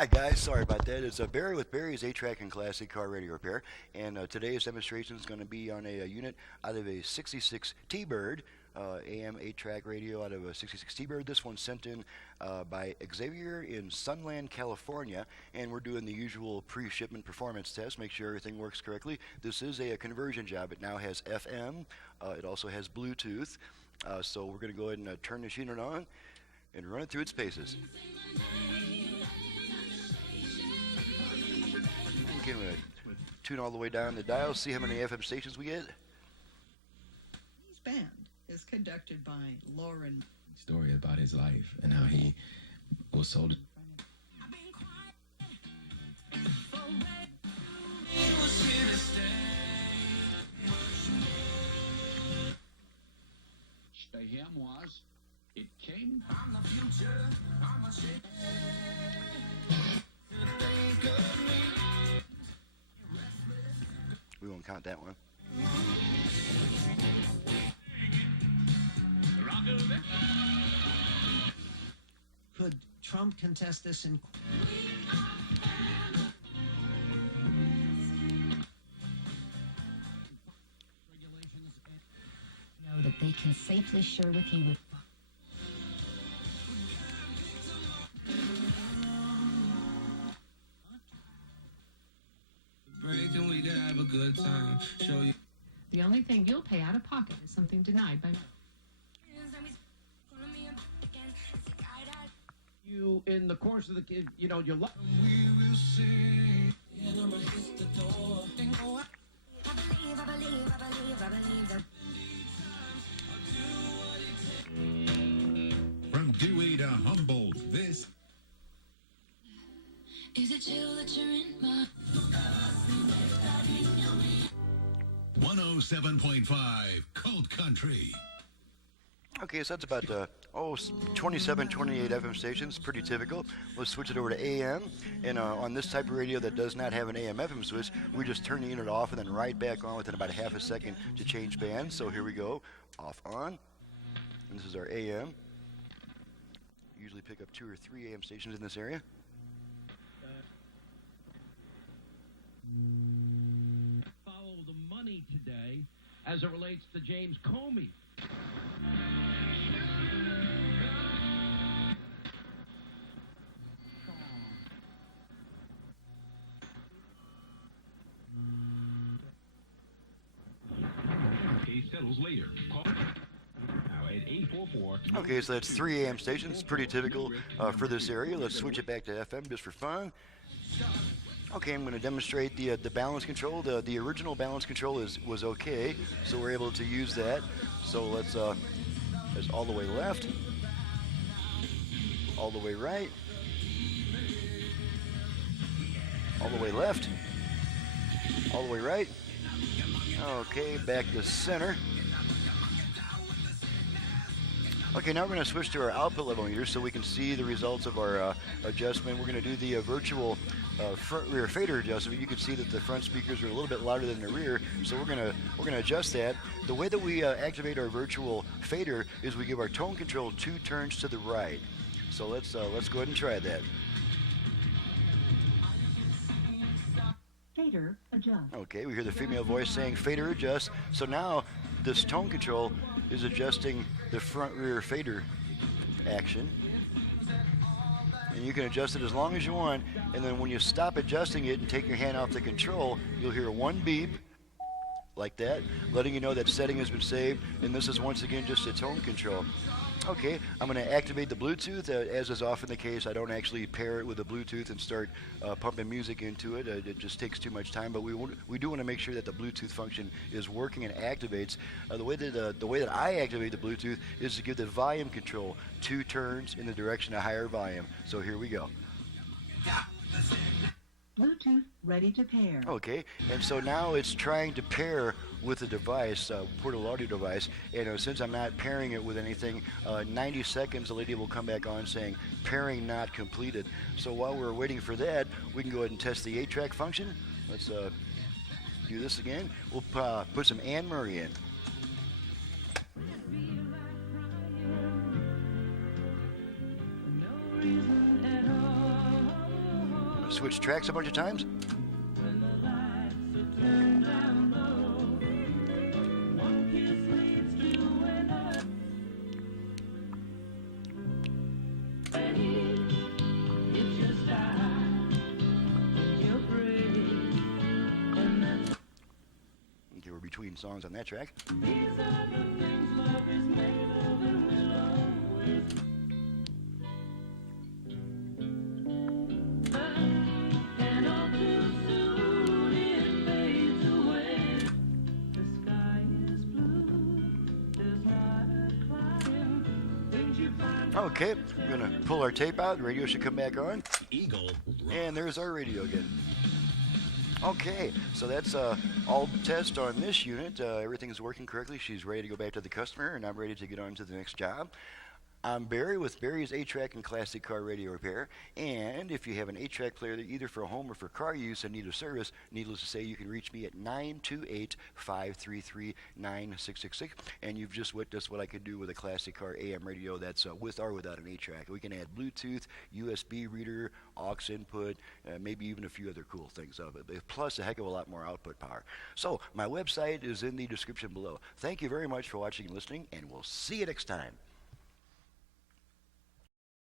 Hi guys, sorry about that. It's Barry with Barry's 8-Track and Classic Car Radio Repair, and today's demonstration is going to be on a unit out of a 66 T-Bird, AM 8-Track radio out of a 66 T-Bird. This one's sent in by Xavier in Sunland, California, and we're doing the usual pre-shipment performance test, make sure everything works correctly. This is a conversion job. It now has FM. It also has Bluetooth, so we're going to go ahead and turn this unit on and run it through its paces. Okay, we're going to tune all the way down the dial, see how many FM stations we get. His band is conducted by Lauren. Story about his life and how he was sold. The hymn was, it came from the future, I'm a shit. We won't count that one. Could Trump contest this in? Know that they can safely share with you with. Break and we can have a good time. Show you. The only thing you'll pay out of pocket is something denied by you in the course of the kid, you know, your life. We will see. And I'ma hit the door. And go out. I believe. From Dewey to Humboldt, this Is it chill that you're in my 107.5 Cold Country. Okay, so that's about 27, 28 FM stations, pretty typical. Let's switch it over to AM, and on this type of radio that does not have an AM-FM switch, we just turn the unit off and then right back on within about a half a second to change bands. So here we go, off, on, and this is our AM. Usually pick up 2 or 3 AM stations in this area. Follow the money today as it relates to James Comey. He settles later. Call now at 844. Okay, so that's 3 AM stations, pretty typical for this area. Let's switch it back to FM just for fun. Okay, I'm going to demonstrate the balance control. The original balance control was okay, so we're able to use that. So let's there's all the way left, all the way right, all the way left, all the way right. Okay, back to center. Okay, now we're going to switch to our output level meter so we can see the results of our adjustment. We're going to do the virtual front rear fader adjustment. You can see that the front speakers are a little bit louder than the rear, so we're going to adjust that. The way that we activate our virtual fader is we give our tone control 2 turns to the right. So let's go ahead and try that. Fader adjust. Okay, we hear the female voice saying fader adjust. So now this tone control is adjusting the front rear fader action. And you can adjust it as long as you want, and then when you stop adjusting it and take your hand off the control, you'll hear 1 beep like that, letting you know that setting has been saved, and this is once again just a tone control. Okay, I'm going to activate the Bluetooth. As is often the case, I don't actually pair it with the Bluetooth and start pumping music into it. It just takes too much time, but we do want to make sure that the Bluetooth function is working and activates. The way that I activate the Bluetooth is to give the volume control 2 turns in the direction of higher volume. So here we go. Bluetooth ready to pair. Okay, and so now it's trying to pair with the device, portable audio device, and since I'm not pairing it with anything, 90 seconds the lady will come back on saying pairing not completed. So while we're waiting for that, we can go ahead and test the 8-track function. Let's do this again. We'll put some Anne Murray in. switch tracks a bunch of times. Okay, we're between songs on that track. Okay, we're going to pull our tape out. The radio should come back on. Eagle. And there's our radio again. Okay, so that's all test on this unit. Everything's working correctly. She's ready to go back to the customer, and I'm ready to get on to the next job. I'm Barry with Barry's 8-Track and Classic Car Radio Repair. And if you have an 8-track player that either for home or for car use and need a service, needless to say, you can reach me at 928-533-9666. And you've just witnessed what I could do with a classic car AM radio that's with or without an 8-track. We can add Bluetooth, USB reader, aux input, maybe even a few other cool things of it. Plus a heck of a lot more output power. So my website is in the description below. Thank you very much for watching and listening, and we'll see you next time.